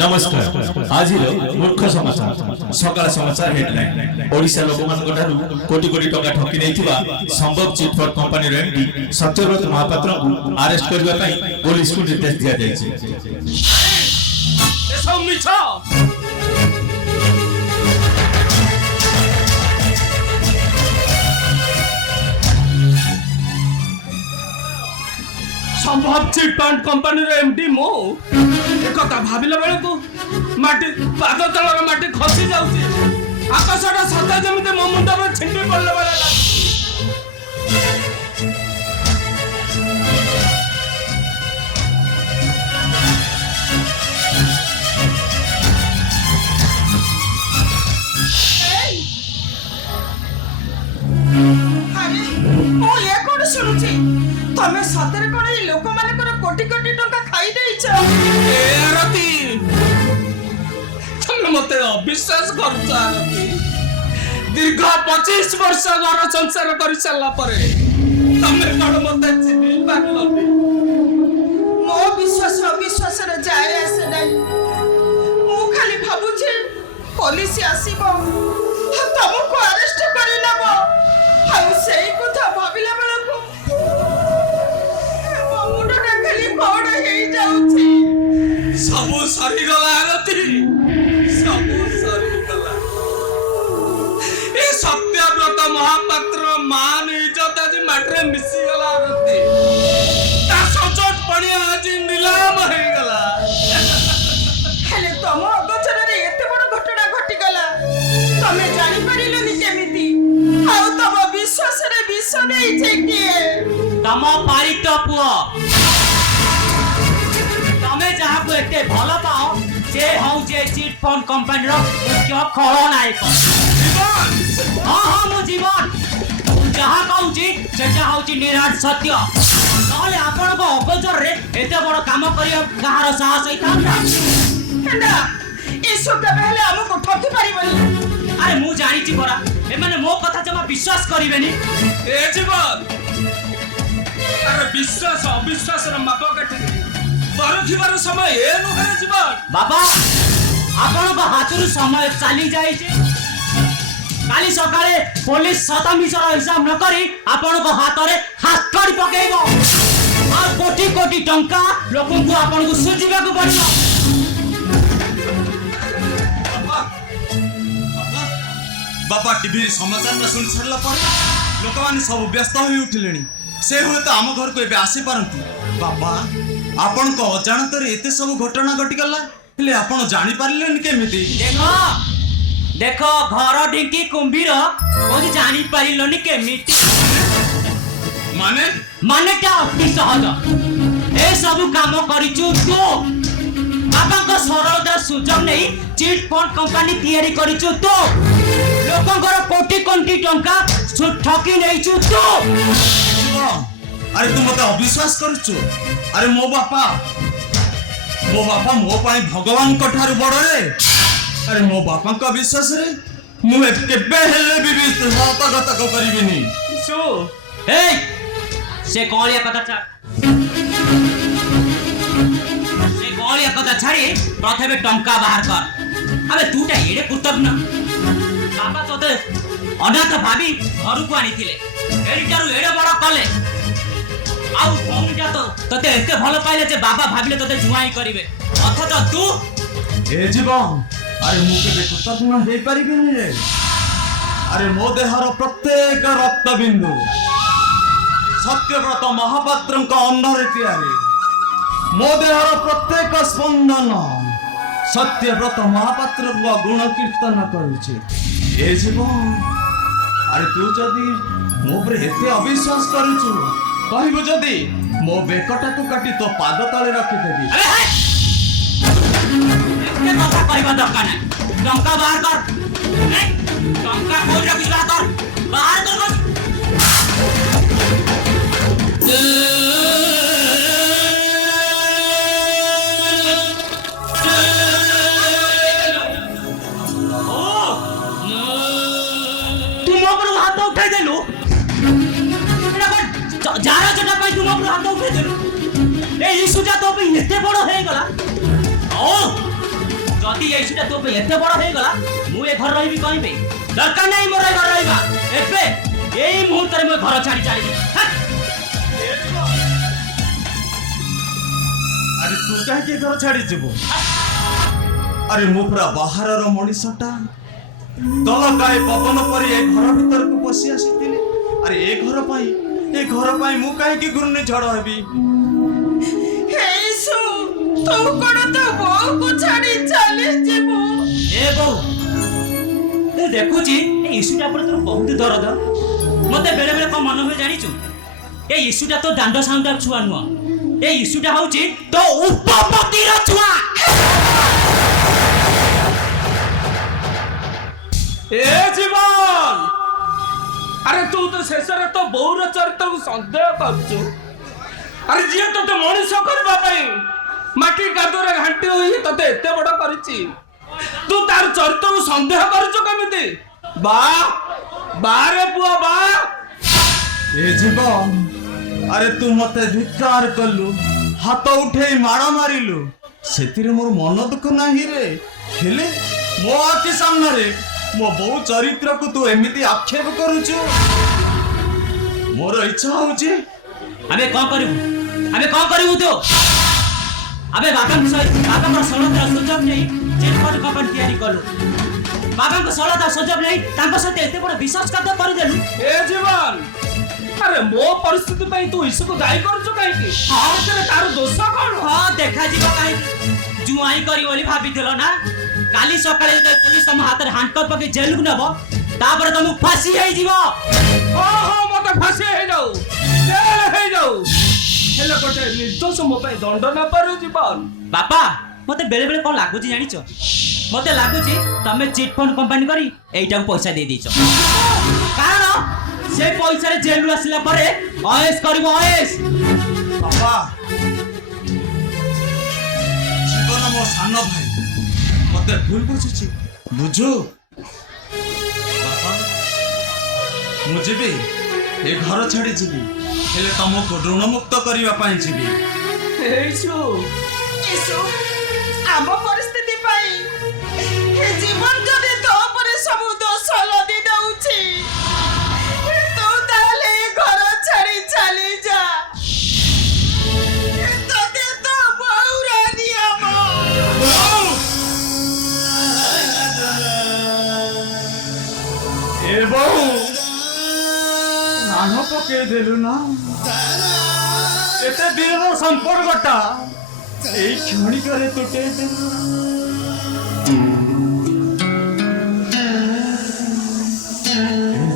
नमस्कार आज मूर्ख समाचार सकाळ समाचार हेडलाइन ओडिशा लोकमान कोटी कोटी टका ठकी देथिबा संभव chit fund company MD Satyabrata Mohapatra को अरेस्ट करबा पई पुलिस को निर्देश दिया जायछि। ए सब मिछा संभव चिटफंड कंपनी एमडी मो एकता भाविला बेले को माटी पाद तळर माटी खसी जाउची आकाशटा सदा जमिते मो मुंडा पर छिंडी पड़ले वाला तमे सतरे कोन ए लोक मानकर कोटी कोटी टका खाई देइछ ए आरती तमे मते अविश्वास करछ आरती दीर्घ 25 वर्ष घर संसार करि चलला परे तमे कोन मते चिनि पारलनी मो विश्वास अविश्वास रे जाय आसे नै मो खाली भाबु छे पुलिस आसीबो तमको अरेस्ट करि नबो हम सेही कथा भाबिला बेला को सबू सरी गला आरती सबू सरी गला ए सत्यव्रत महापात्र मान इज्जत आज माटरे मिसी गला आरती ता सचोट पड़िया आज नीलाम हो गला हेले तम अगोचर रे एते बड़ घटना घटी गला तमे जानि परिलोनी केमिति आ तम विश्वास रे विश्व नै छै के तम पारित पुओ तमे जहा को एते भलो पाओ जे हौ जे चिट फंड कंपनी रो मुख्य खलनायक जीवन हां मो जीवन जहा कहूची सेटा होची निराट सत्य नले आपण को अगोचर रे एते बड़ काम करियो गाहर साहस होइता हेंडा ए सुका पहले हमको ठकी परिबनी अरे मु जानि छि परा ए माने मो कथा जमा विश्वास करिवेनी ए जीवन अरे विश्वास अविश्वास र माप काटे परखिबार समय ए नुहे जीवन बाबा आपण को हाथरु समय चाली जाई छे काली सकाळे पुलिस सतामिसर हिसाब न करी आपण को हाथ रे हाथ करी पकेइबो आ कोटी कोटी टंका लोकन को आपण को सुजिबा को पड़ियो बाबा टीवी समाचार में सुन छड़ला पर लोक माने सब व्यस्त होई उठिलेनी से हुए तो आम घर को एबे आसी पारंती बाबा आपण को अजाणत रे एते सब घटना घटी गला हेले आपण जानि पारलेन केमिति देखो देखो घर ढिंकी कुंभीर ओदी जानि पारिलोनी केमिति माने माने क्या अति सहज ए सब काम करिचु तू बाबा को सरलता सुजम नहीं चिट फंड कंपनी तैयारी करिचु तू लोकंकर कोटी कोटी टंका ठकी नैचु तू अरे तू मते अविश्वास करछु अरे मो बापा मो पाई भगवान कठार बड़ रे अरे मो बापा का विश्वास रे मु केबे हेले भी विश्वासगत करिबिनी सो ए से कोलिया कथा छाड़ी प्रथमे टंका बाहर कर अबे तूटा एडे कृतज्ञ बाबा तोते अनाथ भाभी घर को आनी थिले एडिटारु एडे बड़ कले आउ भौमिटा तो तते एते भलो पाइले जे बाबा भाबिले तते जुआई करिवे अथच तू ए जीवन अरे मु के कृतज्ञ हे परिबिनी रे अरे मो देहर प्रत्येक रक्त बिंदु सत्यव्रत महापात्रं का अंडर तैयारी मो देहर प्रत्येक स्पंदन सत्यव्रत महापात्र को गुण कीर्तन करूचे ए जीवन अरे तू जदी मो पर एते अविश्वास करूछु कहबो जदी मो बेकटा को काटी तो पाद तळे रखि देबी अरे एते कथा कहबा दरकार नै टंका बाहर कर ए टंका कोइ रखि बाहर कर जारा जटा पाई तुम हाथ उठे देलु ए इशुजा तो पे एते बड़ हे गला ओ जदि ये इशूटा तो पे एते बड़ हे गला मु ए घर रहिबी कहीं पे दरकार नहीं मोर ए घर रहिबा एबे एई मुहूर्त रे मु घर छाड़ी चली अरे तू कहीं घर छाड़ी जीवो अरे मु पूरा बाहर रो मनीषटा दलकाय पवन परी ए घर भीतर को पसी आसीतिले अरे ए घर पाई मु कहीं घूर्णी झड़ हेबी हे यीशु तू कोन तो बहू को छाड़ी चली जीवो ए बहु ए देखुची ए इशूटा पर तोर बहुत दर्द मते बेले बेले को मन हुए जानिचु ए इशूटा तो दांड साउंड छुआ नुह ए इशूटा होची तो उपपति र छुआ ए जीवन अरे तू तो शेषरे तो बहुर चरित्र को संदेह करछु अरे जी तो मनुष्य करबा पई माटी कादुरे घांटी होई तते एते बड़ करिछि तू तार चरित्र को संदेह करछु केमिति बा बारे पुआ बा ए जीवन अरे तू मते धिक्कार कलु हाथ उठे माड़ मारिलु सेतिरे मोर मन दुख नाही रे हेले मो आखि सामने रे मो बहु चरित्र को तू एमिति आक्षेप करूछु मोर इच्छा होची आबे कौन करिवु तो आबे बाबा को सलता सुजब नहीं जेलपट कपन तैयारी कलु बाबा को सलता सुजब नहीं तांको साथे एते बड़ विश्वासघात कर देलु ए जीवन अरे मो परिस्थिति पई तू इसको दायी करछु काई की हां तेरे तार दोष कोन हां देखा जीवा काई जुआई करी बोली भाबिथिलो ना काली सकाळे पुलिस हम हाथ रे हांडकप पके जेल को नबो तापर तुम फांसी होई जीवो ओहो मते फांसी हे जाऊ जेल हे जाऊ हेले कोटे निर्दोष मो पई दंड न पारु जीवन बापा मते बेले बेले कोन लागुची जानिचो मते लागुची तमे चिट फंड कंपनी करी एटा पैसा दे दीचो कारण से पैसा रे जेल आसिला परे अयस करबो अयस बाबा जीवन मो सानो भाई मते भूल बुझुची बुझो बाबा मु जीबी ए घर छाड़ी जीबी हेले तुमको ऋण मुक्त करबा पई जीबी हेसु यीशु आम परिस्थिति पाई हे जीवन जदि तो पर सब दोष लदी दउछि तू ताले घर छाड़ी चली जा तते तो बहुरा नियम ए बहु रानो पके देलु ना एते दिन संपर्कटा এই ক্ষণি করে তোটে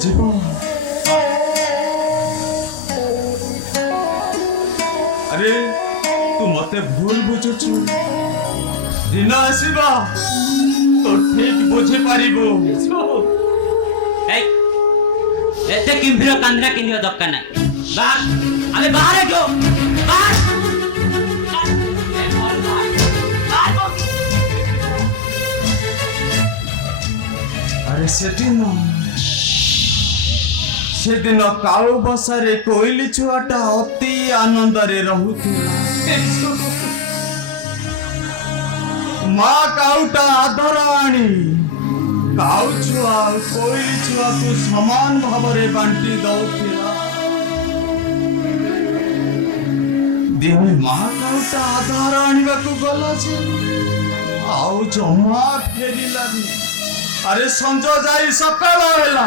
জীবন আরে তু মতে ভুল বুঝুছু দিন আসিবা তো ঠিক বুঝি পারিবো এই এতে কিম্ভির কান্দনা কিনিও দরকার নাই বাহার আবে বাহারে গো বাহার আরে সেদিন কাউ বসারে কোইলি ছুয়াটা অতি আনন্দরে রহুথিলা মা কাউটা আদর আনি কাউ ছুয়া কোইলি ছুয়াকু সমান ভাବରେ বাଣ୍ଟି দଉଥିଲା ଦିନେ ମା କାଉଟା ଆଦର ଆଣିବାକୁ ଗଲା ଯେ ଆଉ ଜମା ଫେରିଲାନି अरे संज जाई सकाळ होला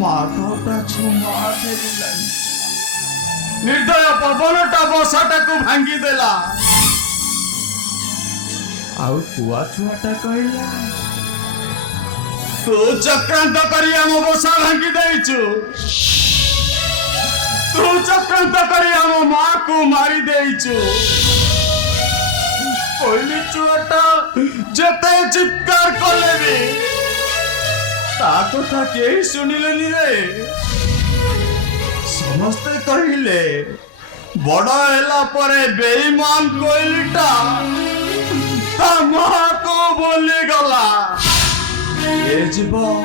माता छुमा फेरिला निर्दय पवनटा बसाटाକୁ भांगी देला आउ तुआ छुआटा कहला तू चक्रांत करी हम बसा भांगी देइछु तू चक्रांत करी हम मां को मारी देइछु कोइली छुआटा जेते चित्कार कले भी ता कथा केही सुनिलेनी रे समस्ते कहिले बड़ा हेला परे बेईमान कोइलीटा ता मां को बोली गला ए जीवन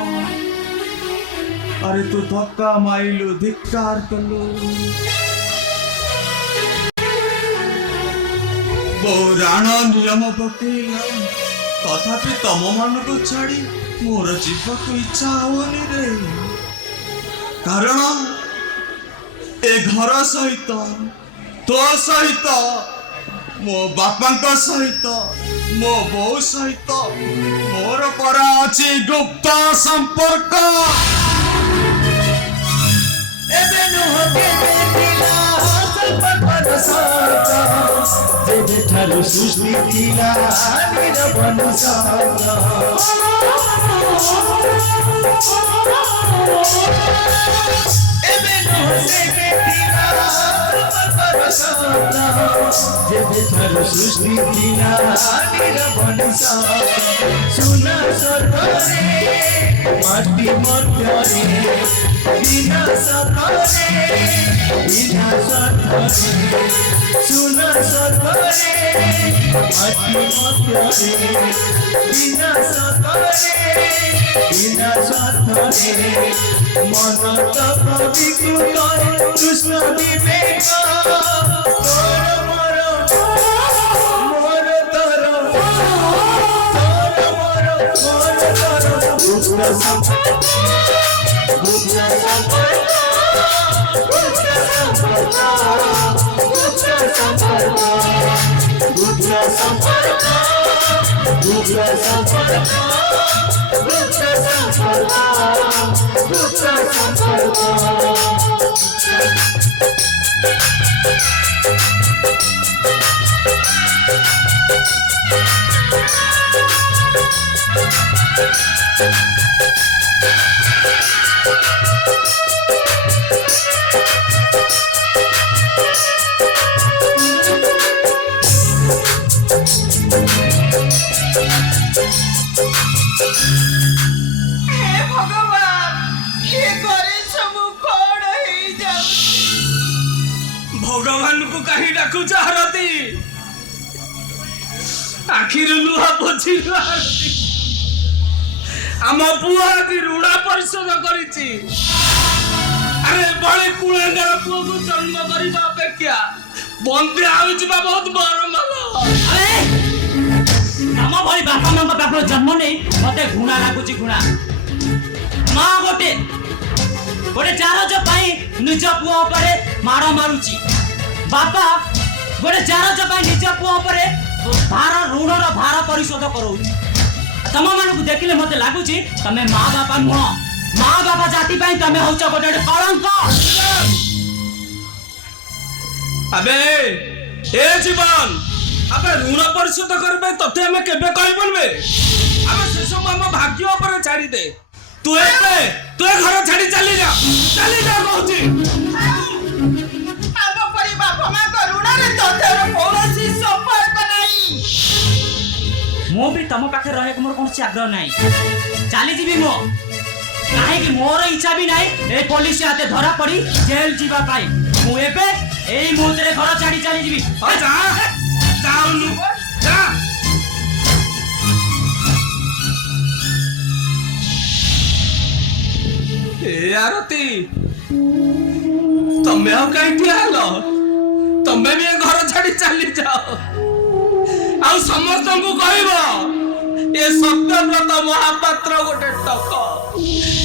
अरे तू धक्का माइलु धिक्कार कलु ପୌରାଣ ନିୟମ ପକେଇଲା ତଥାପି ତମ ମାନଙ୍କୁ ଛାଡି ମୋର ଯିବାକୁ ଇଚ୍ଛା ହଉନି ରେ। କାରଣ ଏ ଘର ସହିତ ତୋ ସହିତ ମୋ ବାପାଙ୍କ ସହିତ ମୋ ବୋଉ ସହିତ ମୋର ପରା ଅଛି ଗୁପ୍ତ ସମ୍ପର୍କ। ଏବେ ନୁହଁ କେବେ ଥିଲା ସମ୍ପର୍କର ସତ, ଯେବେଠାରୁ ସୃଷ୍ଟି ଥିଲା ନିରବନ ସତ। ଏବେ ନୁହଁ କେବେ ଥିଲା ସମ୍ପର୍କର ସତ, ଯେବେଠାରୁ ସୃଷ୍ଟି ଥିଲା ନିରବନ ସତ। ସୁନା ସ୍ୱର୍ଗରେ ମାଟି ମଧ୍ୟରେ ବିନାଶ କରେ, ବିନାଶ କରେ। ସୁନା ସ୍ୱର୍ଗରେ ମାଟି ମଧ୍ୟରେ ବିନାଶ କରେ, ବିନାଶ କରେ। ମନ ତପ ବିକୃତ କୃଷ୍ଣ ବିବେକ, ତୋର ମୋର ମୋର ତୋର, ତୋର ମୋର ମୋର ତୋର ଗୁପ୍ତ ସମ୍ପର୍କ, ଗୁପ୍ତ ସମ୍ପର୍କ, ଗୁପ୍ତ ସମ୍ପର୍କ, ଗୁପ୍ତ ସମ୍ପର୍କ, ଗୁପ୍ତ ସମ୍ପର୍କ, ଗୁପ୍ତ ସମ୍ପର୍କ, ଗୁପ୍ତ ସମ୍ପର୍କ, ଗୁପ୍ତ ସମ୍ପର୍କ। ହେ ଭଗବାନ, ଏ ଘରେ ସବୁ କଣ ହେଇଯାଉଛି? ଭଗବାନଙ୍କୁ କାହିଁ ଡାକୁଛ ଆରତୀ? ଆଖିରୁ ଲୁହ ପୋଛିଲୁ ଆରତୀ। ଆମ ପୁଅ ଆଜି ଋଣ ପରିଶୋଧ କରିଛି। ଆରେ ବଳେ କୁଳେଙ୍ଗର ପୁଅକୁ ଜନ୍ମ କରିବା ଅପେକ୍ଷା ବନ୍ଦୀ ହୋଇଯିବା ବହୁତ ବଡ ଭଲ। ଆରେ ତମ ଭଳି ବାପା ମାଙ୍କ ପାଖରୁ ଜନ୍ମ ନେଇ ମତେ ଘୃଣା ଲାଗୁଛି, ଘୃଣା। ମା ଗୋଟେ ଜାରଜ ପାଇଁ ନିଜ ପୁଅ ଉପରେ ମାଡ଼ ମାରୁଛି, ବାପା ଗୋଟେ ଜାରଜ ପାଇଁ ନିଜ ପୁଅ ଉପରେ ଋଣର ଭାର ପରିଶୋଧ କରଉଛି। ତମ ମାନଙ୍କୁ ଦେଖିଲେ ମତେ ଲାଗୁଛି ତମେ ମା ବାପା ନୁହଁ, ମା ବାପା ଜାତି ପାଇଁ ତମେ ହଉଛ ଗୋଟେ କଳଙ୍କ। আবে এ জীবন আবে ঋণ পরিশোধ করবে তোতে আমি কেবে কইবলবে আবে সেসব আমার ভাগ্য উপরে ছাড়ি দে তুই ঘর ছাড়ি চালি যা কହୁଛି। ଆମ ପରି ବାପା ମାଙ୍କ ଋଣରେ ତୋର କୌଣସି ସମ୍ପର୍କ ନାହିଁ। ମୁଁ ବି ତମ ପାଖରେ ରହିବାକୁ ମୋର କୌଣସି ଆଗ୍ରହ ନାହିଁ, ଚାଲିଯିବି ମୁଁ। କାହିଁକି ମୋର ଇଚ୍ଛା ବି ନାହିଁ ଏ ପୋଲିସ ହାତେ ଧରା ପଡି ଜେଲ ଯିବା ପାଇଁ। ମୁଁ ଏବେ ଏଇ ମୁହୂର୍ତ୍ତରେ ଘର ଛାଡି ଚାଲିଯିବି। যা যাওনু যা ଏ ଆରତୀ ତମେ ଆଉ କାହିଁ ଠିଆ ହେଲ? ତମେ ବି ଏ ଘର ଛାଡି ଚାଲି ଯାଅ ଆଉ ସମସ୍ତଙ୍କୁ କହିବ ଏ ସତ୍ୟବ୍ରତ ମହାପାତ୍ର ଗୋଟେ ଟକ,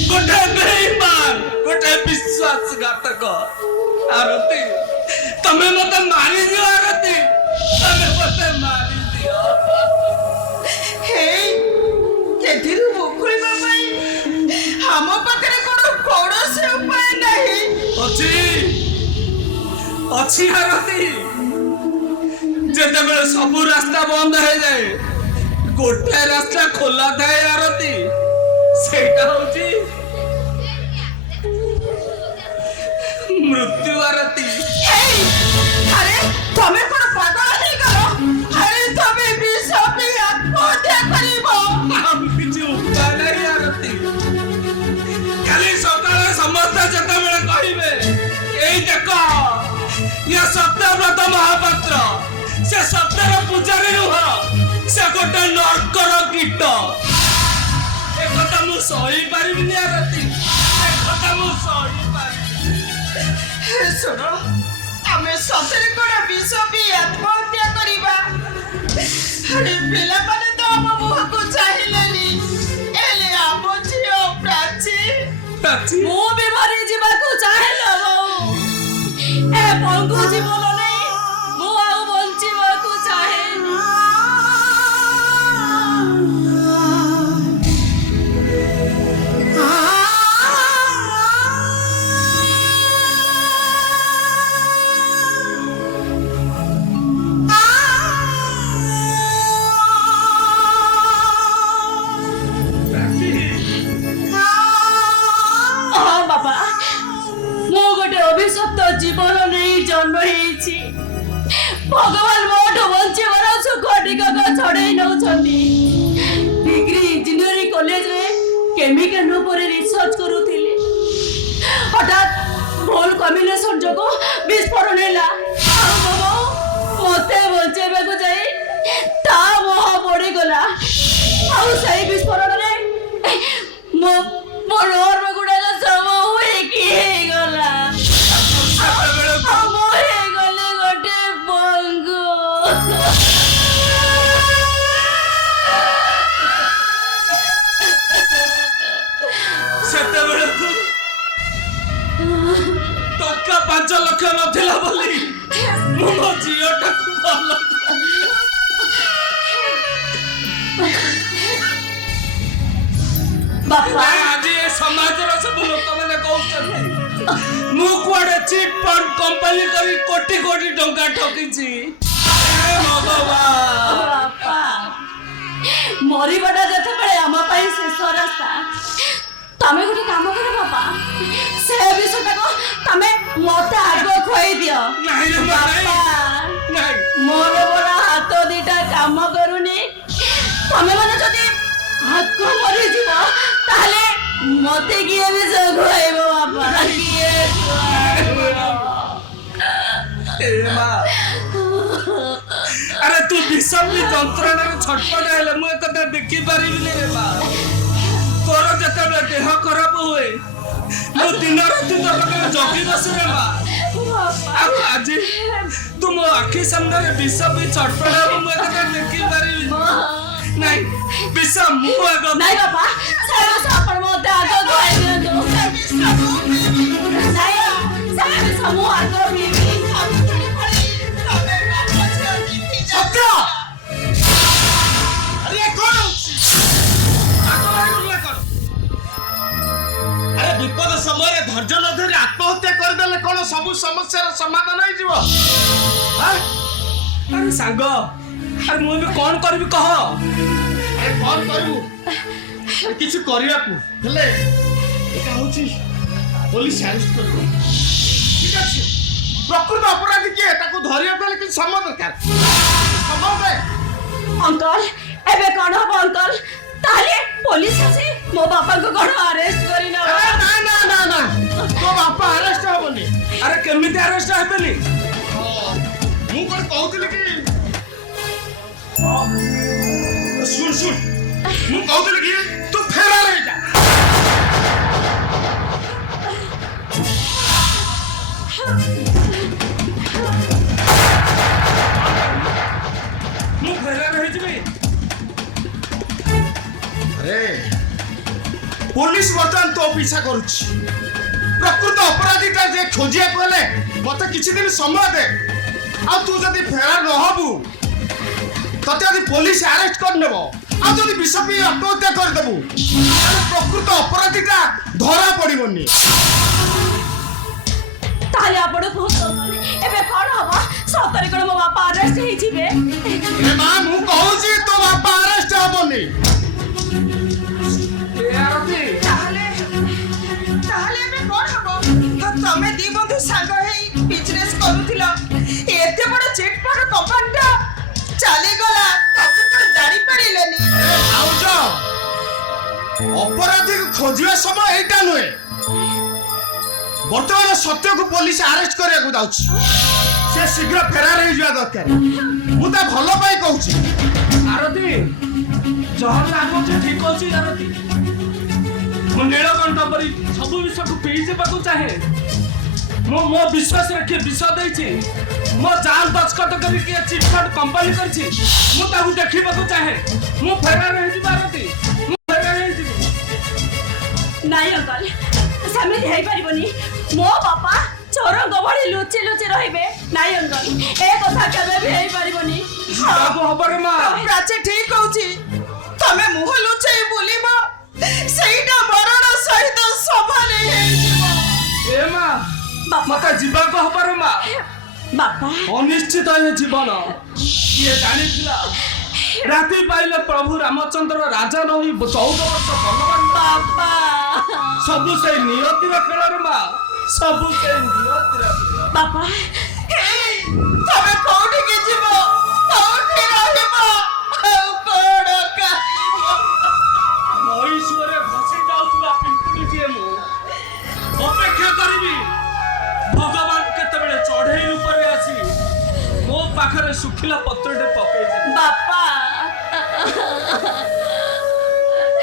ଗୋଟେ ବେଇମାନ, ଗୋଟେ ବିଶ୍ୱାସଘାତକ। ଆରତୀ ତମେ ମତେ ମାରିଦିଅ, ଆରତୀ ତମେ ମତେ ମାରିଦିଅ। ହେଇ ଏଥିରୁ ମୁକୁଳିବା ପାଇଁ ଆମ ପାଖରେ କୌଣସି ଉପାୟ ନାହିଁ। ଅଛି ଆରତୀ, ଯେତେବେଳେ ସବୁ ରାସ୍ତା ବନ୍ଦ ହେଇଯାଏ ଗୋଟେ ରାସ୍ତା ଖୋଲା ଥାଏ ଆରତୀ, ସେଇଟା ହଉଛି ମୃତ୍ୟୁ। ଆରତୀ ଆରେ ତମେ କଣ ପାଗଳ ହେଇଗଲ? ଆରେ ତମେ ବିଷ ପିଇ ଆତ୍ମହତ୍ୟା କରିବ? ଆଉ କିଛି ଉପାୟ ନାହିଁ ଆରତୀ। କାଲି ସକାଳେ ସମସ୍ତେ ଯେତେବେଳେ କହିବେ ଏଇ ଦେଖ ଇଏ ସତ୍ୟବ୍ରତ ମହାପାତ୍ର, ସେ ସତ୍ୟର ପୂଜାରୀ ନୁହଁ, ସେ ଗୋଟେ ନର୍କର କୀଟ, ଏକଥା ମୁଁ ସହିପାରିବିନି ଆରତୀ, ଏକଥା ମୁଁ ସହିପାରିବିନି। ଶୁଣ, ଆମେ ସତରେ କଣ ବିଷ ପିଇ ଆତ୍ମହତ୍ୟା କରିବା? ଆରେ ପିଲାମାନେ ତ ଆମ ମୁହଁକୁ ଚାହିଁଲେନି, ହେଲେ ଆମ ଝିଅ ପ୍ରାଚୀ ପ୍ରାଚୀ ମୁଁ ବି ମରି ଯିବାକୁ ଚାହେଁ ଲୋ ବୋଉ। ଏ ପଙ୍ଗୁ ଜୀବନ ନେଇ ମୁଁ ଆଉ ବଞ୍ଚିବାକୁ ଚାହେଁ। ହଁ ବାପା, ମୁଁ ଗୋଟେ ଅଭିଶପ୍ତ ଜୀବନ ନେଇ ଜନ୍ମ ହେଇଛି। ଭଗବାନ ମୋଠୁ ବଞ୍ଚିବାର ସୁଖ ଟିକକ ଛଡେଇ ନେଉଛନ୍ତି। ଡିଗ୍ରୀ ଇଞ୍ଜିନିୟରିଂ କଲେଜରେ କେମିକାଲ ଉପରେ ରିସର୍ଚ୍ଚ କରୁଥିଲି। ହଠାତ୍ ଭୁଲ କମ୍ବିନେସନ ଯୋଗୁଁ ବିସ୍ଫୋରଣ ହେଲା। ଆଉ ବାବା ମତେ ବଞ୍ଚେଇବାକୁ ଯାଇ ତା ମୁହଁ ପୋଡ଼ିଗଲା। ଆଉ ସେଇ ବିସ୍ଫୋରଣରେ ମୋ ନର୍ଭ ଗୁଡାକ ସବୁ ହୋଇକି ହେଇଗଲା। ଆଉ ମୁଁ ହେଇଗଲି ଗୋଟେ ପଙ୍ଗୁ। ସେତେବେଳକୁ ଟଙ୍କା 5 ଲକ୍ଷ ନଥିଲା ବୋଲି ମୁଁ ମୋ ଝିଅଟାକୁ ଭଲ ବାପା ଆଜି ଏ ସମାଜର ସବୁ ଲୋକମାନେ କହୁଛନ୍ତି ମୁଁ କୁଆଡେ ଚିଟ୍ ଫଣ୍ଡ କମ୍ପାନୀ କରି କୋଟି କୋଟି ଟଙ୍କା ଠକିଛି। ହେ ଭଗବାନ, ବାପା ମରିବାଟା ଯେତେବେଳେ ଆମ ପାଇଁ ଶେଷ ରାସ୍ତା, ତମେ ଗୋଟେ କାମ କର ବାପା, ସେ ବିଷୟଟାକୁ ତମେ ମତେ ଆଗ ଖୁଆଇ ଦିଅ। ନାଇଁ ରେ ମା, ବାପା ନାଇଁ। ମୋର ବଡ ହାତ ଦିଟା କାମ କରୁନି। ତମେ ମାନେ ଯଦି ହାତ ମରିଯିବ ତାହେଲେ ମତେ କିଏ ବିଷ ଖୁଆଇବ ବାପା? କିଏ ଖୁଆଇବ? ଏ ମା, ଆରେ ତୁ ବିଷମ ଯନ୍ତ୍ରଣାରେ ଛଟପଟ ହେଲେ ମୁଁ ଏକଥା ଦେଖିପାରିବିନି ରେ ମା। ତୋର ଯେତେବେଳେ ଦେହ ଖରାପ ହୁଏ ମୁଁ ଦିନ ରାତି ତୋ ପାଖରେ ଜଗି ବସେ ରେ ମା। ଆଉ ଆଜି ତୁ ମୋ ଆଖି ସାମ୍ନାରେ ବିଷ ବି ଛଟପଟ ହେବ ମୁଁ ଏକଥା ଦେଖିପାରିବିନି। ନାଇଁ ବିଷ ମୁଁ ଆଗ ନାଇଁ ବାପା, ସେ ବିଷ ଆପଣ ମତେ ଆଗ ଖୁଆଇ ଦିଅନ୍ତୁ। ନାଇଁ, ସେ ବିଷ ମୁଁ ଆଗ ପିଇବି। ସତ୍ୟ! ଆରେ କଣ ହଉଛି? ଆଗ ବାହାରିଗଲା କଣ? ଆରେ ବିପଦ ସମୟରେ ଧୈର୍ଯ୍ୟ ନ ଧରି ଆତ୍ମହତ୍ୟା କରିଦେଲେ କଣ ସବୁ ସମସ୍ୟାର ସମାଧାନ ହେଇଯିବ? ଆଁ? ଆରେ ସାଙ୍ଗ, ଆରେ ମୁଁ ଏବେ କଣ କରିବି କହ? ଆରେ କଣ କରିବୁ? କିଛି କରିବାକୁ ହେଲେ ଏଟା ହଉଛି ପୋଲିସ ଆରେଷ୍ଟ କରିବ। ଠିକ ଅଛି, ପ୍ରକୃତ ଅପରାଧୀ କିଏ ତାକୁ ଧରିବାକୁ ହେଲେ କିଛି ସମୟ ଦରକାର। ସମୟ ଦେ। ଅଙ୍କଲ, ଏବେ କଣ ହବ ଅଙ୍କଲ? ତାହେଲେ ପୋଲିସ ଆସି ମୋ ବାପାଙ୍କୁ କଣ ଆରେଷ୍ଟ କରିନବ? ନା ତୋ ବାପା ଆରେଷ୍ଟ ହବନି। ଆରେ କେମିତି ଆରେଷ୍ଟ ହେବେନି? ମୁଁ କଣ କହୁଥିଲି କି ଶୁଣ ମୁଁ କହୁଥିଲି କି ତୁ ଫେରାର ହେଇଯା। ମୁଁ ଫେରାର ହେଇଯିବି। ଆରେ পুলিশ বর্তমান তো পিছা করুছি প্রকৃত অপরাধীটা যে খোঁজিବାକୁ ହେଲେ মতে কিছু দিন সময় দে আর তু যদি ফেরার নহবু ততে যদি পুলিশ আরেস্ট করে নেব আর যদি বিষ পিই আত্মহত্যা করে দেবু তাহলে প্রকৃত অপরাধীটা ধরা পড়িবনি। তাহলে ଆପଣ କୁହନ୍ତୁ ଅଙ୍କଲ, ଏବେ କଣ ହବ? ସତରେ କଣ ମୋ ବାପା ଆରେଷ୍ଟ ହେଇଯିବେ? ଏ ମା ମୁଁ କହୁଛି ତୋ ବାପା ଆରେଷ୍ଟ ହବନି। ଏ ଆରତି ତାହେଲେ ଏବେ କଣ ହବ? ତମେ ଦି ବନ୍ଧୁ ସାଙ୍ଗ ହେଇ ବିଜନେସ କରୁଥିଲ, ଏତେ ବଡ ଚିଟ୍ ଫଣ୍ଡ କମ୍ପାନୀଟା ଚାଲିଗଲା, ତାକୁ କଣ ଜାଣିପାରିଲେନି? ଭାଉଜ ଅପରାଧୀକୁ ଖୋଜିବା ସମୟ ଏଇଟା ନୁହେଁ। ବର୍ତ୍ତମାନ ସତ୍ୟକୁ ପୋଲିସ ଆରେଷ୍ଟ କରିବାକୁ ଯାଉଛି। ସେ ଶୀଘ୍ର ଫେରାର ହେଇଯିବା ଦରକାର। ମୁଁ ତା ଭଲ ପାଇଁ କହୁଛି। ଆରତୀ ଯାହା ଲାଗୁଛି ଠିକ ଅଛି। ଆରତୀ ମୁଁ ନୀଳକଣ୍ଠ ପରି ସବୁ ବିଷୟକୁ ପିଇ ଯିବାକୁ ଚାହେଁ, मो विश्वास रखिए विष देछि मो जान दस्खत करी के चिट फंड कंपनी करछि मु ताकू देखिबाकू चाहे मु फेरार हे जिबारती मु फेरार हे जिबी नाई अंकल सेमिति हेई परिबनी मो बापा चोरंग भଳି लुचि लुचि रहिबे नाई अंकल ए कथा केबे भी हेई परिबनी बाबू हबरे मा प्राची ठीक कहूची तमे मुह लुचेई बोलिबो ସେଇଟା ମରଣ ସହିତ ସମାନ ହେଇଯିବ ए मा मते जीवाको हबरे मा ବାପା अनिश्चित है जीवन किए जानिथिला राति पाइले प्रभु रामचंद्र राजा नही 14 वर्ष भगवान ବାପା सबु से नियतिर खेल मा सबु से नियतिर ବାପା ତମେ କୋଉଠିକି ଯିବ କୋଉଠି ରହିବ ଆଉ କଣ ଖାଇବ ମହିଷରେ ଘସି ଯାଉଥିବା ପିମ୍ପୁଡ଼ିଟିଏ ମୁଁ ଅପେକ୍ଷା କରିବି ଭଗବାନ କେତେବେଳେ ଚଢେଇ ଉପରେ ଆସି ମୋ ପାଖରେ ଶୁଖିଲା ପତ୍ରଟେ ପକେଇଦେବେ ବାପା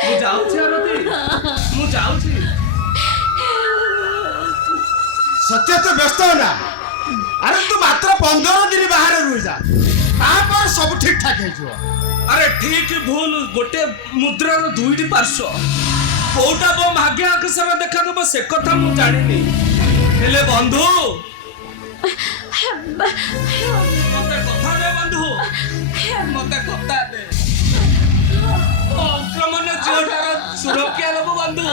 ମୁଁ ଯାଉଛି ଆରତି ମୁଁ ଯାଉଛି सत्य तो व्यस्त हो ना अरे तू मात्र 15 दिन बाहर रही जा तापर सब ठीक ठाक है अरे ठीक भूल गोटे मुद्रार दुईटी पार्श्व कोटा बो भाग्य आकाशରେ ଦେଖାଦେବ ସେ କଥା ମୁଁ ଜାଣିନି ହେଲେ ବନ୍ଧୁ ମତେ କଥା ଦେ ବନ୍ଧୁ ମତେ କଥା ଦେ ଆକ୍ରମଣ ଝିଅଟାର ସୁରକ୍ଷା ନେବୁ ବନ୍ଧୁ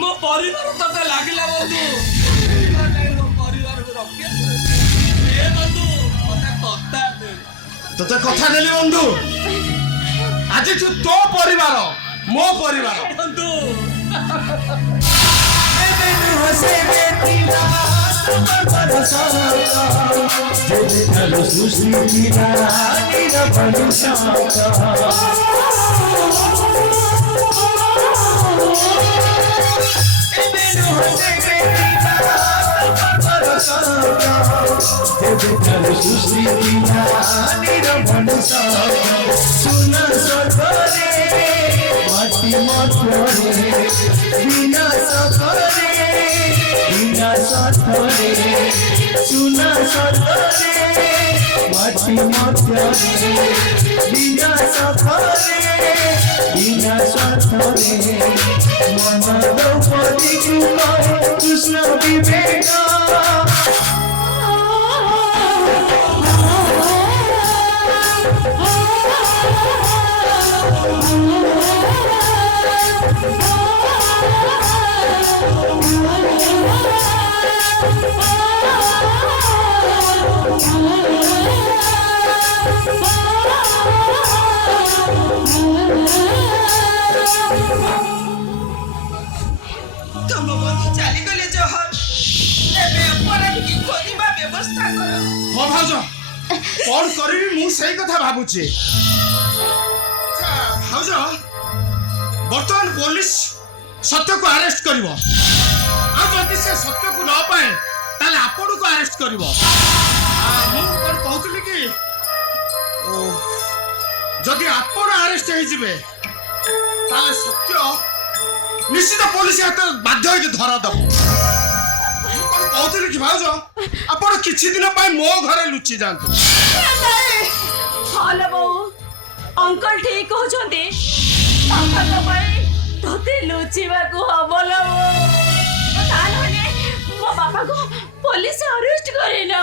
ମୋ ପରିବାର ତତେ ଲାଗିଲା ବନ୍ଧୁ ମୋ ପରିବାରକୁ ରକ୍ଷା ଏ ବନ୍ଧୁ ମତେ କଥା ଦେ तोते कथा देली बंधु आज तो परिवार मो परिवार बंधु कृष्ण विवेका तुम बंधु चली गले जहर एबे अपराधी की खोजिबा व्यवस्था करो हो भाउज कौन करिबी मु सही कथा भाबुची भाउज वर्तमान पुलिस सत्य को अरेस्ट करिवो आ जदि से सत्य को न पाए ताले आपण को अरेस्ट करिवो मु कोन कहतली कि ओ जदि आपण अरेस्ट हे जिवे ताले सत्य निश्चित पुलिस हाथ बाध्य होके धरा दब कहते कि भाउज आपण किछि दिन पाए मो घरे लुचि जांतु हालो बहू अंकल ठीक कहउछंती अंकल भाई तोते लुचिबा को हबलो तानले मो बाबा को पुलिस अरेस्ट करे ना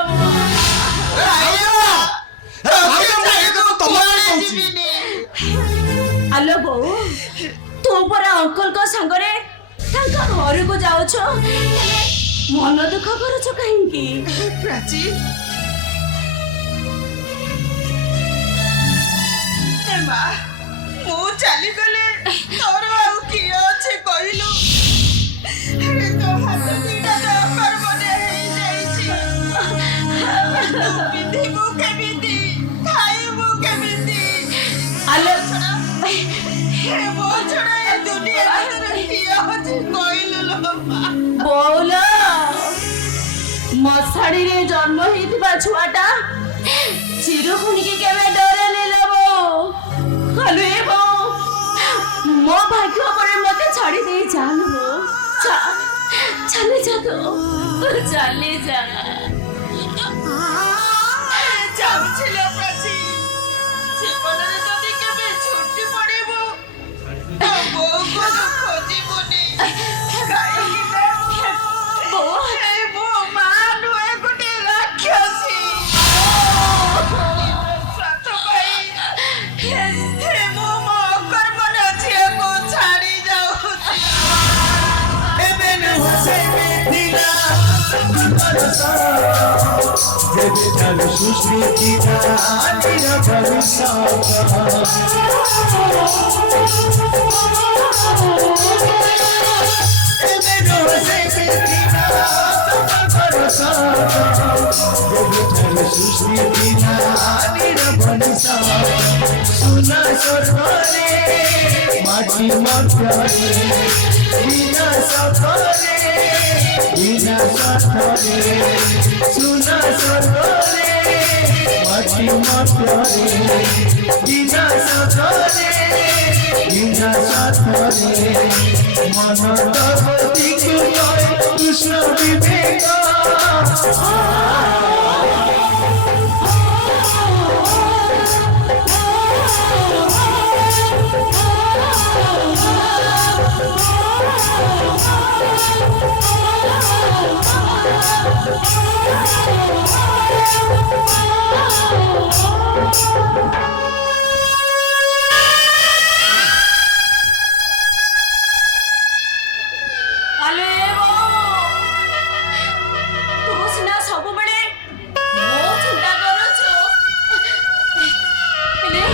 हेलो बहू तू परा अंकल को संगरे तांका घर को जाउ छो मन दुख करू छो काहेकि प्राची ए मां मु चली गले तोर आउ की अछि कहिलु अरे तो हाथ दीटा कर बने हे जाई छी तू बिंदी मु के बिंदी खाई मु के बिंदी आलोचना हे बोल छोड़ा ये दुनिया में किया अछि कहिलु लो बोला मसाड़ी रे जन्म होइतिबा छुआटा चिरुखुनी के केबे डरे ले लेबो हलो ए बो मो भाग्य पर मते छाड़ी दे जानो जा चले जा तो चले जा যাচ্ছিল প্রাচী জীবনের যদি কেবে ছুটি পড়িব তো বউকে খোঁজিবনি কাহিଁକି ନା বউ এই বউ মা নୁହେଁ ଗୋଟେ ରାକ୍ଷସୀ ସ୍ୱାର୍ଥ ପାଇଁ ମୁଁ ମୋ ଅକର୍ମର ଝିଅକୁ ଛାଡ଼ି ଯାଉଛି ଏବେ ନୁହଁ ସେମିଥିଲା ଯେବେ ଠାରୁ ସୃଷ୍ଟି ଥିଲା ଆଜିର ଏବେ ନୁହଁ ସେମିଥିଲା ଯେବେ ଠାରୁ ସୃଷ୍ଟି ଥିଲା ଆଜିର ସୁନା ସ୍ୱର୍ଗରେ ମାଟି ମଧ୍ୟରେ ବିନା ସତରେ বিনা সাথরে সুনা সররে মাটি মতরে বিনা সাথরে বিনা সাথরে মন তপতি কুলয় কৃষ্ণ বিবেক ଆଲେ ତୁ ସିନା ସବୁବେଳେ ମୋ ଚିନ୍ତା କରୁଛୁ ହେଲେ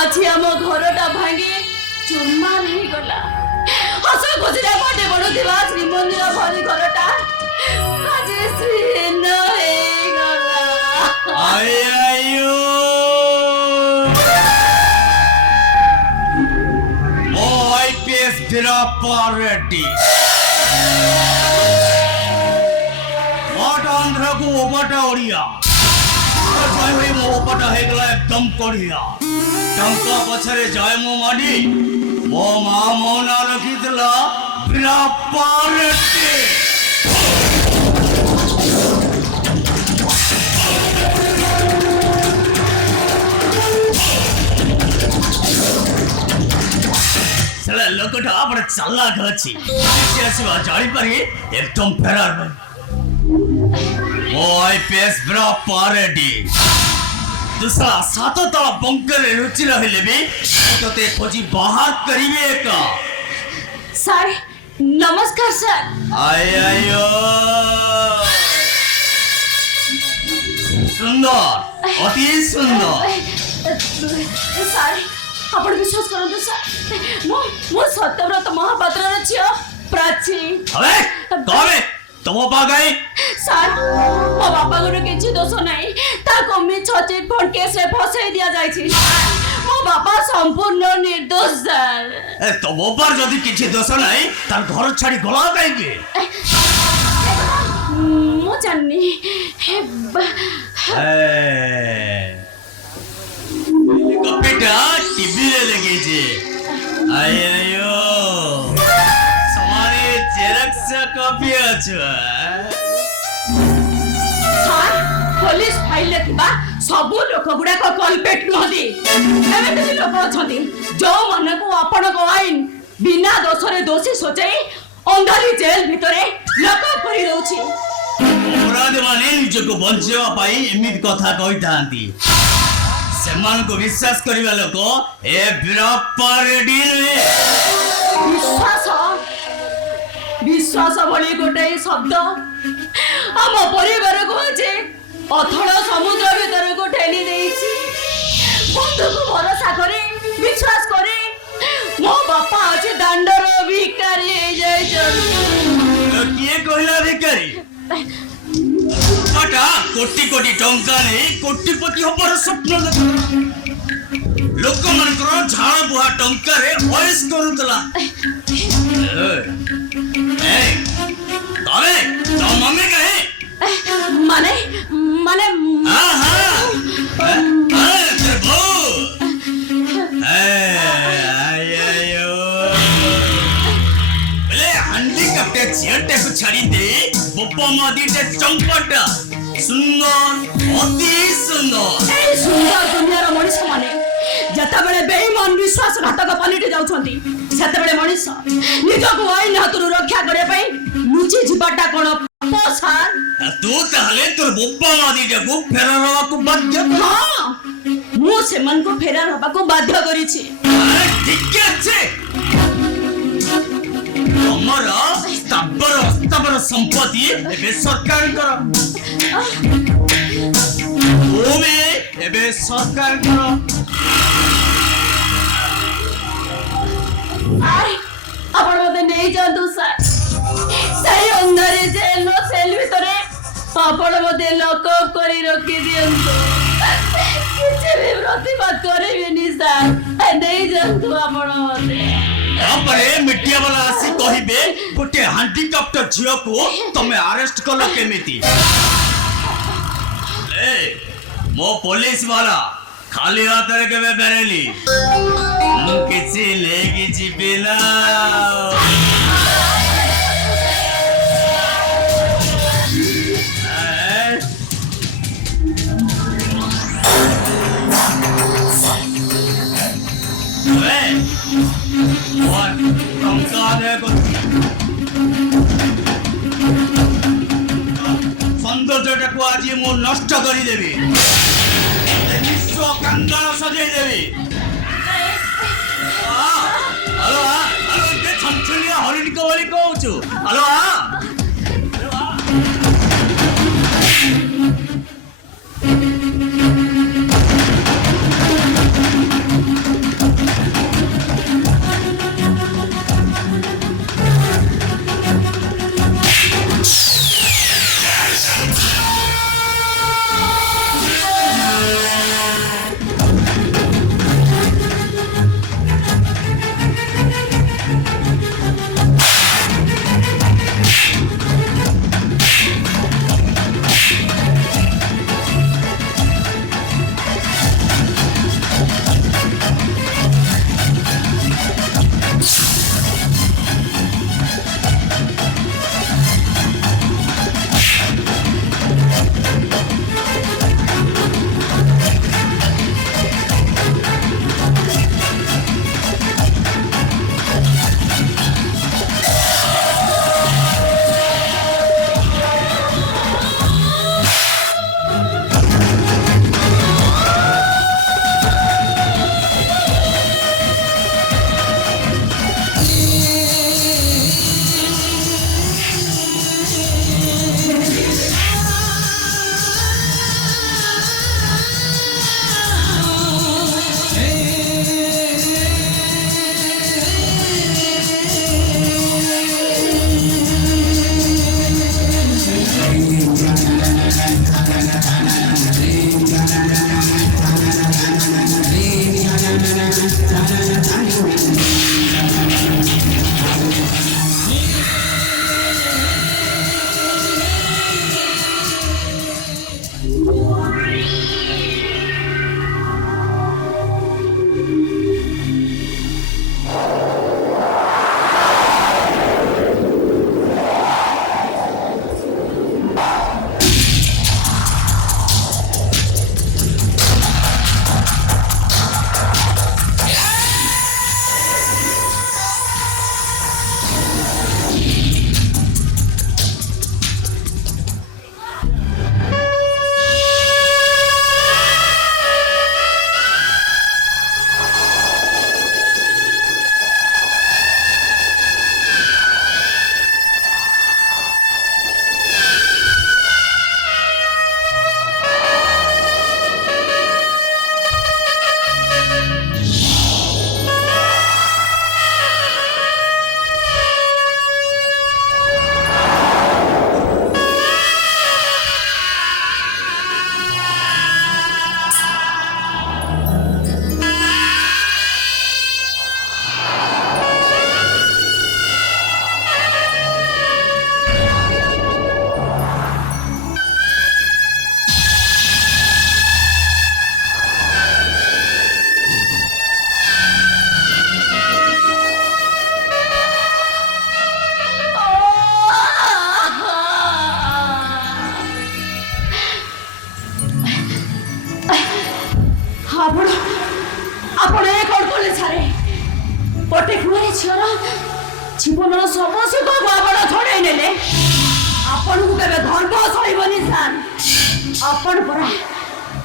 ଆଜି ଆମ ଘରଟା ଭାଙ୍ଗି ଚୁରମାର ହେଇଗଲା ହସ ଖୁସିରେ ବଟେ ବଢୁଥିବା ଶ୍ରୀମନ୍ଦିର ଭଳି ଘରଟା ଆଜି ଶ୍ରୀହୀନ ହେଇଗଲା ଆୟୋ ମୋ ଆଇପିଏସ୍ ବୀରପ୍ପା ରେଡ୍ଡି ମୋଟ ଆନ୍ଧ୍ରକୁ ଓପଟା ଓଡ଼ିଆ ଜୟ ହୋଇ ମୋ ଓପଟା ହେଇଗଲା ଏକଦମ କଡ଼ିଆ ଟଙ୍କା ପଛରେ ଜୟ ମୋ ମାଡ଼ି ମୋ ମା ମୋ ନାଁ ରଖିଥିଲା ବୀରପ୍ପା ରେଡ୍ଡି ସେଟା ଲୋକଟା ବଡ଼ ଚାଲାକ ଅଛି ଆସିବା ଜାଣିପାରି ଏକଦମ ଫେରାର ମୋ ଆଇପିଏସ୍ ବୀରପ୍ପା ରେଡ୍ଡି ତୁ ସାରା 7 ତଳ ବଙ୍କରେ ଲୁଚି ରହିଲେ ବି ତତେ ଖୋଜି ବାହାର କରିବି ଏକା ସାର୍ ନମସ୍କାର ସାର୍ ଆୟୋ ସୁନ୍ଦର ଅତି ସୁନ୍ଦର ସାର୍ ଆପଣ ବିଶ୍ୱାସ କରନ୍ତୁ ସାର୍ ମୁଁ ସତ୍ୟବ୍ରତ ମହାପାତ୍ରର ଝିଅ ପ୍ରାଚୀ હવે କବେ ତମ ପାଗାଇ ସାର୍ ମୋ ବାପାଙ୍କର କିଛି ଦୋଷ ନାହିଁ ତାକୁ ମିଛ ଚିଟ୍ ଫଣ୍ଡ କେସରେ ଫସାଇ ଦିଆଯାଇଛି ମୋ ବାପା ସମ୍ପୂର୍ଣ୍ଣ ନିର୍ଦ୍ଦୋଷ ସାର୍ ତମ ଉପରେ ଯଦି କିଛି ଦୋଷ ନାହିଁ ତାର ଘର ଛାଡି ଗଲା କାହିଁକି ମୁଁ ଜାଣିନି କପିଟା ଟିଭିରେ ଦେଖେଇଛି ଆୟୋ ସମାନେ ଜେରକ୍ସ କପି ଅଛୁ ସାର୍ ପୋଲିସ ଫାଇଲରେ ଥିବା ସବୁ ଲୋକ ଗୁଡାକ କଲପେଟ ନୁହନ୍ତି ଏମିତି ବି ଲୋକ ଅଛନ୍ତି ଯୋଉମାନଙ୍କୁ ଆପଣଙ୍କ ଆଇନ ବିନା ଦୋଷରେ ଦୋଷୀ ସଜାଇ ଅନ୍ଧାରୀ ଜେଲ ଭିତରେ ଲକ୍ କରି ଦଉଛି ଅପରାଧୀମାନେ ନିଜକୁ ବଞ୍ଚିବା ପାଇଁ ଏମିତି କଥା କହିଥାନ୍ତି ସେମାନଙ୍କୁ ବିଶ୍ୱାସ କରିବା ଲୋକ ଏ ବୀରପ୍ପା ରେଡ୍ଡି ନୁହେଁ ବିଶ୍ୱାସ ଭଳି ଗୋଟାଏ ଶବ୍ଦ ଆମ ପରିବାରକୁ ଅଛି ଅଥଳ ସମୁଦ୍ର ଭିତରକୁ ଠେଲି ଦେଇଛି ବନ୍ଧୁକୁ ଭରସା କରି ବିଶ୍ୱାସ କରି ମୋ ବାପା ଅଛି ଦାଣ୍ଡର ଭିକାରୀ ହେଇଯାଇଛନ୍ତି କିଏ କହିଲା ଭିକାରୀ କୋଟି କୋଟି ଟଙ୍କା ନେଇ କୋଟିପତି ହବାର ସ୍ୱପ୍ନ ଲୋକମାନଙ୍କର ଝାଳ ବୁହା ଟଙ୍କାରେ ଅଏସ୍ କରୁଥିଲା ତମେ ତମ ମମି କାହିଁ ମାନେ ମାନେ ହାଣ୍ଡିକାପ୍ଟେ ଝିଅଟେ বাড়িতে বোপা মাদিতে চম্পটা সুন্দর অতি সুন্দর এই সুন্দর দুনিয়ার মଣିষ মানে যেତେବେଳେ ବେଇମାନ ବିଶ୍ୱାସଘାତକ ପଲିଟି ଯାଉଛନ୍ତି ସେତେବେଳେ ମଣିଷ ନିଜକୁ ଆଇନ ହାତରୁ ରକ୍ଷା କରିବା ପାଇଁ ଲୁଚି ଯିବାଟା କଣ ପସାର? ତୁ ତାହେଲେ ତୋର বোপা ମାଦିଟାକୁ ଫେରାର ହେବାକୁ ବାଧ୍ୟ ହଁ ମୁଁ ସେମାନଙ୍କୁ ଫେରାର ହେବାକୁ ବାଧ୍ୟ କରିଛି। ଠିକ ଅଛି ତମର ସ୍ଥାବର ସମ୍ପତ୍ତି ଏବେ ସରକାରଙ୍କର ଭୂମି ଏବେ ସରକାରଙ୍କର ଆପଣ ମତେ ନେଇଯାଆନ୍ତୁ ସାର୍ ସେଇ ଅନ୍ଧାରେ ଜେଲ ସେଲ ଭିତରେ ଆପଣ ମତେ ଲକଅପ୍ କରି ରଖିଦିଅନ୍ତୁ କିଛି ବି ପ୍ରତିବାଦ କରିବେନି ସାର୍ ନେଇଯାଆନ୍ତୁ ଆପଣ ମତେ। ତାପରେ ମିଡିଆ ବାଲା ଆସି କହିବେ ଗୋଟେ ହାଣ୍ଡିକ୍ୟାପ୍ଟ ଝିଅକୁ ତମେ ଆରେଷ୍ଟ କଲ କେମିତି? ମୋ ପୋଲିସ ବାଲା ଖାଲି ହାତରେ କେବେ ଫେରେଲି ମୁଁ କିଛି ନେଇକି ଯିବି ନା। ସୌନ୍ଦର୍ଯ୍ୟଟାକୁ ଆଜି ମୁଁ ନଷ୍ଟ କରିଦେବି ବିଶ୍ୱ କାଙ୍ଗଳ ସଜେଇ ଦେବି। ହଲୋ ଏତେ ଛନଛନିଆ ହରିଣିକ ଭଳି କହୁଛୁ? ହଲୋ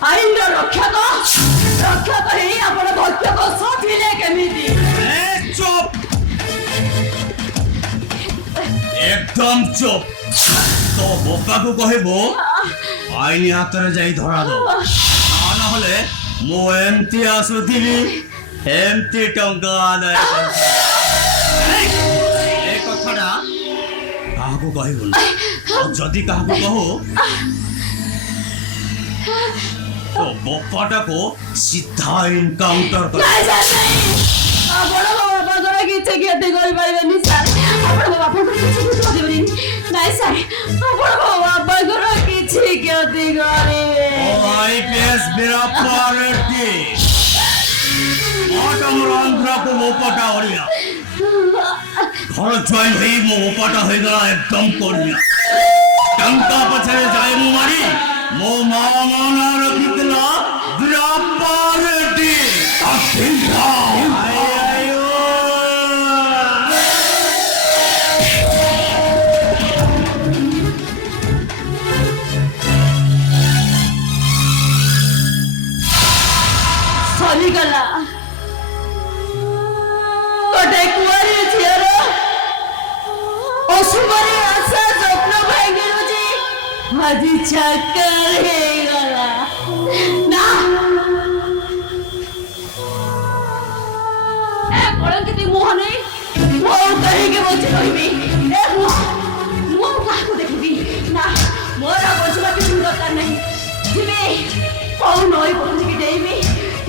ଆଇନର ରକ୍ଷକ ହେଇ ଆପଣ ଭକ୍ଷକ ସଠିଲେ କେମିତି? চুপ একদম চুপ তো বোপাকু কহিব আইনি হাতরে যাই ধরা দো নহলে মু এমতি আসুথিবি এমতি টঙ্কা আদায় এ কথাটা কাহাকু কহিব না যদি কাহাকু কহো তো বোপাটাকু সিধা এনকাউন্টার কর ଆପଣ ମୋ ବାପାଙ୍କର କିଛି କ୍ଷତି କରିପାରିବେନି ସାର୍। ଆପଣ ମୋ ବାପାଙ୍କର କିଛି କ୍ଷତି କରିବେନି। ନାଇଁ ସାର୍, ଆପଣ ମୋ ବାପାଙ୍କର କିଛି କ୍ଷତି କରିବେ। আইপিএস বিরাপারেটি অটমর অন্ধ্রকু মোপটা হরিয়া ঘর জয়েন হই মো মোপটা হয়ে গেল একদম করিয়া টঙ্কা পছরে যায় মু মারি মো মা মানা রখিতল বিরাপারেটি অসিন্ধা ସରିଗଲା ଗୋଟେ କୁଆରୀ ଝିଅର ଅଶୁଭରେ ଆଶା ସ୍ୱପ୍ନ ଭାଙ୍ଗିରୁଛି ଆଜି ଚାକର ହେଇଗଲା ନା ଏ କଳଙ୍କିତୀ ମୁହଁ ନେଇ ମୁଁ କାହିଁକି ବଞ୍ଚି ରହିବି? ଏ ମୁଁ କାହାକୁ ଦେଖିବି? ନା ମୋର ବଞ୍ଚିବା କିଛି ଦରକାର ନାହିଁ। ଯିବି କୋଉ ନଈ ପହଞ୍ଚିକି ଡେଇବି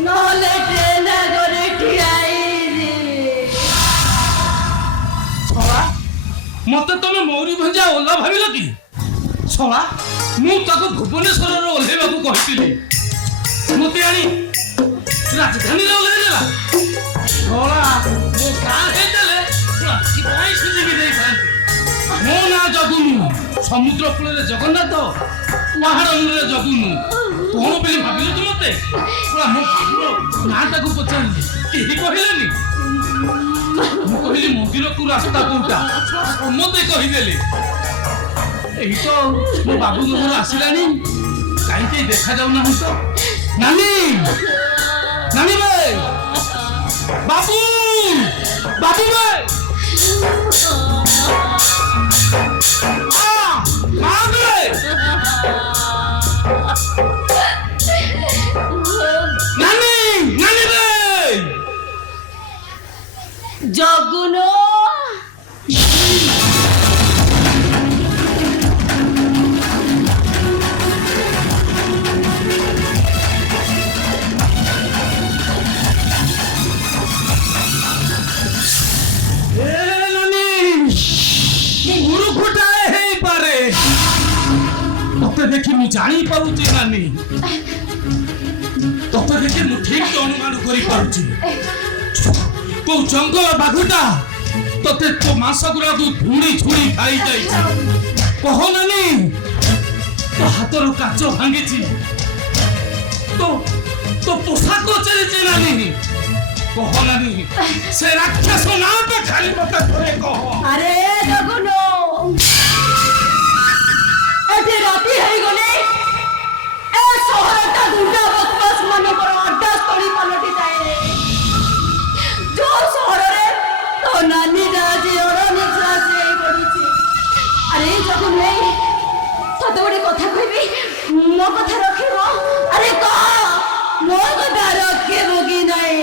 ନହେଲେ ଟ୍ରେନ ଆଗରେ ଠିଆ ହେଇଯିବି। ଛଳା ମତେ ତମେ ମୌରୀ ଭଞ୍ଜା ଓଲା ଭାବିଲ କି? ଛଳା ମୁଁ ତାକୁ ଭୁବନେଶ୍ୱରରେ ଓହ୍ଲେଇବାକୁ କହିଥିଲି, ମତେ ଆଣି ରାଜଧାନୀରେ ଓହ୍ଲେଇଦେଲା। ଛଳା ମୋ ଗାଁ ହେଇଥିଲେ କାହିଁ ସୁଝିକି ଦେଇଥାନ୍ତି। ମୋ ନାଁ ଜଗୁନୁ, ସମୁଦ୍ର କୂଳରେ ଜଗନ୍ନାଥ, ପାହାଡ଼ ମୂଳରେ ଜଗୁନୁ। କଣ ବୋଲି ଭାବିଲୁ ତୁ ମତେ? ମୋ ନାଁଟାକୁ ପଚାରିଲି, କେହି କହିଲେନି। ମୁଁ କହିଲି ମନ୍ଦିରକୁ ରାସ୍ତା କୋଉଟା, ସମସ୍ତେ କହିଦେଲେ। ଏଇ ତ ମୋ ବାବୁଙ୍କ ଘର ଆସିଲାଣି, କାହିଁକି ଦେଖାଯାଉନାହିଁ ତ? ନାନୀ ନାନୀ ବେ, ବାବୁ ବାବୁ ବେ, ମା ବେ, ନାନୀ ନାନୀ ବେ। ଜଗୁନୁ ତତେ ଦେଖି ମୁଁ ଜାଣିପାରୁଛି ନାନୀ, ତତେ ଦେଖି ମୁଁ ଠିକ ଅନୁମାନ କରିପାରୁଛି। କୋଉ ଜଙ୍ଗଲ ବାଘଟା ତତେ ତୋ ମାଂସ ଗୁଡାକୁ ଧୁଣି ଝୁଣି ଖାଇଯାଇଛି। କହ ନାନୀ, ତୋ ହାତରୁ କାଚ ଭାଙ୍ଗିଛି, ତୋ ପୋଷାକ ଚାଲିଛି ନାନୀ। କହ ନାନୀ, ସେ ରାକ୍ଷସ ନାଁଟା ଖାଲି ମତେ ଥରେ କହ। ଆରେ ଜଗୁନୁ, ଏଠି ରାତି ହେଇଗଲେ ଏ ସହରଟା ଗୁଣ୍ଡା ବଦମାସ ମାନଙ୍କର ଅଡ୍ଡା ସ୍ଥଳୀ ପାଲଟି ଯାଏ। ଯୋଉ ସହରରେ ତୋ ନାନୀଟା ଆଜି ଅଣନିଶ୍ୱାସ ହେଇ ପଡୁଛି। ଆରେ ଜଗୁନୁ, ତତେ ଗୋଟେ କଥା କହିବି, ମୋ କଥା ରଖିବ? ଆରେ କହ, ମୋ କଥା ରଖିବୁ କି ନାହିଁ?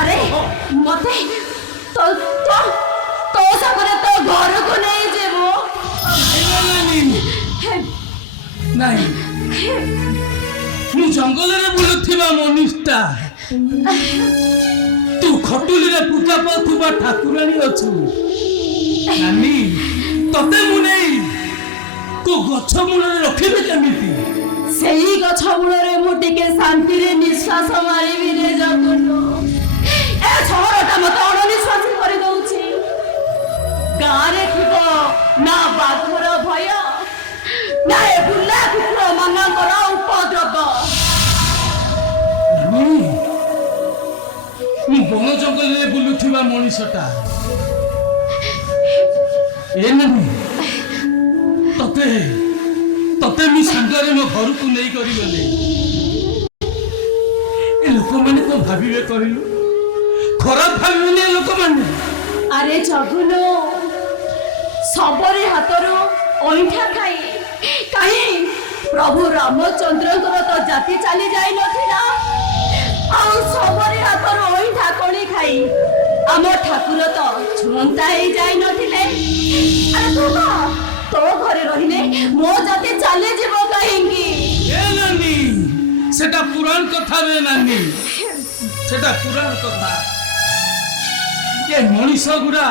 ଆରେ ମତେ ତୋ ସାଙ୍ଗରେ ତୋ ଘରକୁ ନେଇଯିବୁ। ନାଇଁ, ମୁଁ ଜଙ୍ଗଲରେ ବୁଲୁଥିବା ମନିଷ୍ଠା, ତୁ ଖଟୁଲିରେ ପୂଜା ପାଉଥିବା ଠାକୁରାଣୀ ଅଛୁ। ନାନୀ, ତତେ ମୁଁ ନେଇ କୋଉ ଗଛ ମୂଳରେ ରଖିବି କେମିତି? ସେଇ ଗଛ ମୂଳରେ ମୁଁ ଟିକେ ଶାନ୍ତିରେ ନିଶ୍ୱାସ ମାରିବି ରେ ଜଗୁନୁ। ଏ ସହରଟା ମତେ ଅଣନିଶ୍ୱାସୀ କରିଦଉଛି। ଗାଁରେ ଥିବ ନା ବାଘର ଭୟ, ନା ଏ ବୁଲା କୁକୁର ମାନଙ୍କର ଉପଦ୍ରବ। ମୁଁ ବଣ ଜଙ୍ଗଲରେ ବୁଲୁଥିବା ମଣିଷଟା। ଏ ନାନୀ, ତତେ ମୁଁ ସାଙ୍ଗ ସାଙ୍ଗରେ ମୋ ଘରକୁ ନେଇ କରି ଗଲେ ଏ ଲୋକମାନେ କଣ ଭାବିବେ କହିଲୁ? ଖରାପ ଭାବିବେନି ଏ ଲୋକମାନେ? ଆରେ ଜଗୁନୁ, ଶବରୀ ହାତରୁ ଅଇଁଠା ଖାଇ କାହିଁ ପ୍ରଭୁ ରାମଚନ୍ଦ୍ରଙ୍କର ତ ଜାତି ଚାଲି ଯାଇ ନଥିଲା, ଆଉ ଶବରୀ ହାତରୁ ଅଇଁଠା କଳି ଖାଇ ଆମ ଠାକୁର ତ ଛୁଅନ୍ତା ହେଇ ଯାଇ ନଥିଲେ। ଆରେ ତୁ କହ, ତୋ ଘରେ ରହିଲେ ମୋ ଜାତି ଚାଲିଯିବ କାହିଁକି? ଏ ନାନୀ, ସେଟା ପୁରାଣ କଥା ବେ ନାନୀ, ସେଟା ପୁରାଣ କଥା। ଏ ମଣିଷ ଗୁଡା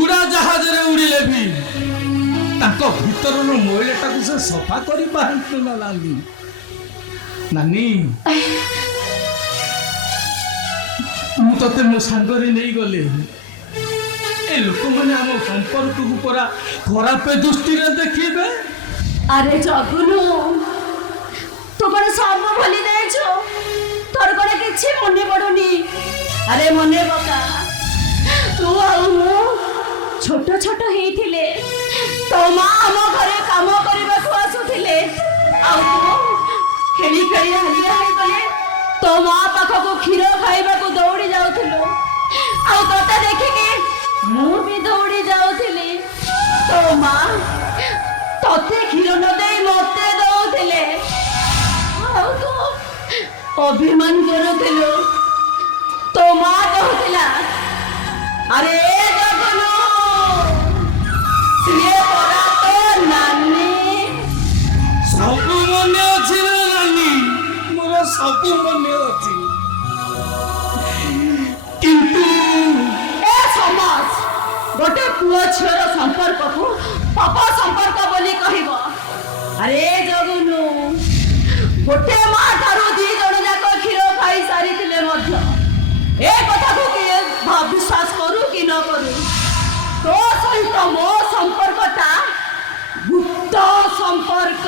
ଉଡାଜାହାଜରେ ଉଡିଲେ ବି ତାଙ୍କ ଭିତରର ମଇଳାଟାକୁ ସେ ସଫା କରି ପାରନ୍ତି ନା ନାନୀ। ନାନୀ, ମୁଁ ତତେ ମୋ ସାଙ୍ଗରେ ନେଇଗଲେ ଏ ଲୋକମାନେ ଆମ ସମ୍ପର୍କକୁ ପରା ଖରାପ ଦୃଷ୍ଟିରେ ଦେଖିବେ। ଆରେ ଜଗୁନୁ, ତୁ କଣ ସବୁ ଭୁଲି ଯାଇଛୁ? ତୋର କଣ କିଛି ମନେ ପଡୁନି? ଆରେ ମନେ ପକା, ତୁ ଆଉ ମୁଁ ଛୋଟ ଛୋଟ ହେଇଥିଲେ ତୋ ମା ଆମ ଘରେ କାମ କରିବାକୁ ଆସୁଥିଲେ, ଆଉ ତୁ ଖେଳି ଖେଳି ହାଲିଆ ହେଇଗଲେ ତୋ ମା ପାଖକୁ କ୍ଷୀର ଖାଇବାକୁ ଦୌଡ଼ି ଯାଉଥିଲୁ, ଆଉ ତୋତେ ଦେଖିକି ମୁଁ ବି ଦୌଡ଼ି ଯାଉଥିଲି। ତୋ ମା ତତେ କ୍ଷୀର ନ ଦେଇ ମତେ ଦଉଥିଲେ, ଆଉ ତୁ ଅଭିମାନ କରୁଥିଲୁ। ତୋ ମା କହୁଥିଲା, ଆରେ ଜଗନୁ, ସିଏ ପରା ତୋ ନାନୀ। ସବୁ ମନେ ଅଛି ରେ ନାନୀ, ମୋର ସବୁ ମନେ ଅଛି। କିନ୍ତୁ ଏ ସମାଜ ଗୋଟେ ପୁଅ ଝିଅର ସମ୍ପର୍କକୁ ପାପ ସମ୍ପର୍କ ବୋଲି କହିବ? ଆରେ ଜଗନୁ, ଗୋଟେ ମା ଠାରୁ 2 ଜଣ ଯାକ କ୍ଷୀର ଖାଇ ସାରିଥିଲେ ମଧ୍ୟ ଏ କଥାକୁ କିଏ ବିଶ୍ୱାସ କରୁ କି ନ କରୁ, ତୋ ସହିତ ମୋ ସମ୍ପର୍କଟା ଗୁପ୍ତ ସମ୍ପର୍କ।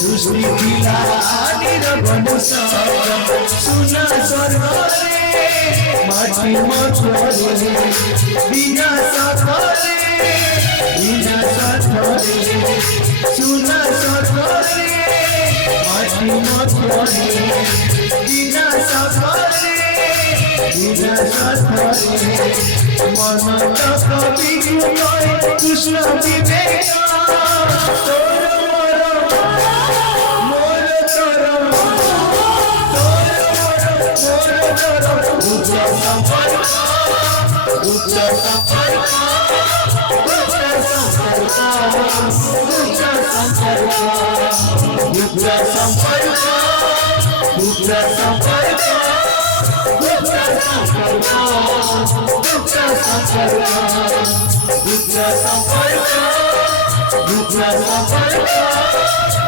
सृष्टि किला सुना स्वर्गरे माटी मछरे बिना सथरे सुना स्वर्गरे माटी मछरे बिना सथरे मन कवि कृष्ण विवेक